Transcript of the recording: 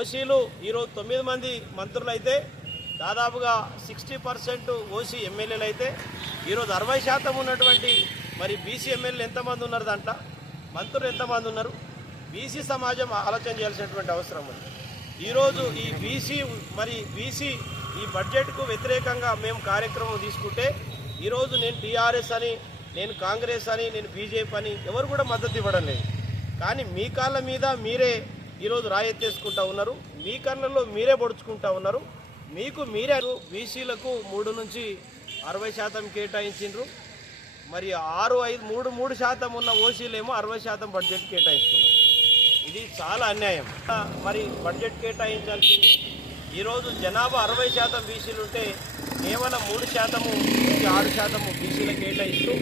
ఓసీలు ఈరోజు 9 మంది మంత్రులు అయితే దాదాపుగా 60% ఓసీ ఎమ్మెల్యేలు అయితే ఈరోజు 60% ఉన్నటువంటి మరి బీసీ ఎమ్మెల్యేలు ఎంతమంది ఉన్నారు, దాంట్లో మంత్రులు ఎంతమంది ఉన్నారు? బీసీ సమాజం ఆలోచన చేయాల్సినటువంటి అవసరం ఉంది. ఈరోజు ఈ బీసీ ఈ బడ్జెట్కు వ్యతిరేకంగా మేము కార్యక్రమం తీసుకుంటే ఈరోజు నేను టీఆర్ఎస్ అని, నేను కాంగ్రెస్ అని, నేను బీజేపీ అని ఎవరు కూడా మద్దతు ఇవ్వడం లేదు. కానీ మీ కాళ్ళ మీద మీరే ఈరోజు రాయెత్తేసుకుంటా ఉన్నారు, మీ కళ్ళల్లో మీరే పొడుచుకుంటా ఉన్నారు. మీకు మీరే బీసీలకు 3 నుంచి 60% కేటాయించిండ్రు. మరి 3% ఉన్న ఓసీలేమో 60% బడ్జెట్ కేటాయిస్తున్నారు. ఇది చాలా అన్యాయం. మరి బడ్జెట్ కేటాయించాల్సింది ఈరోజు జనాభా 60% బీసీలు ఉంటే కేవలం 3% నుంచి 6% బీసీలకు కేటాయిస్తూ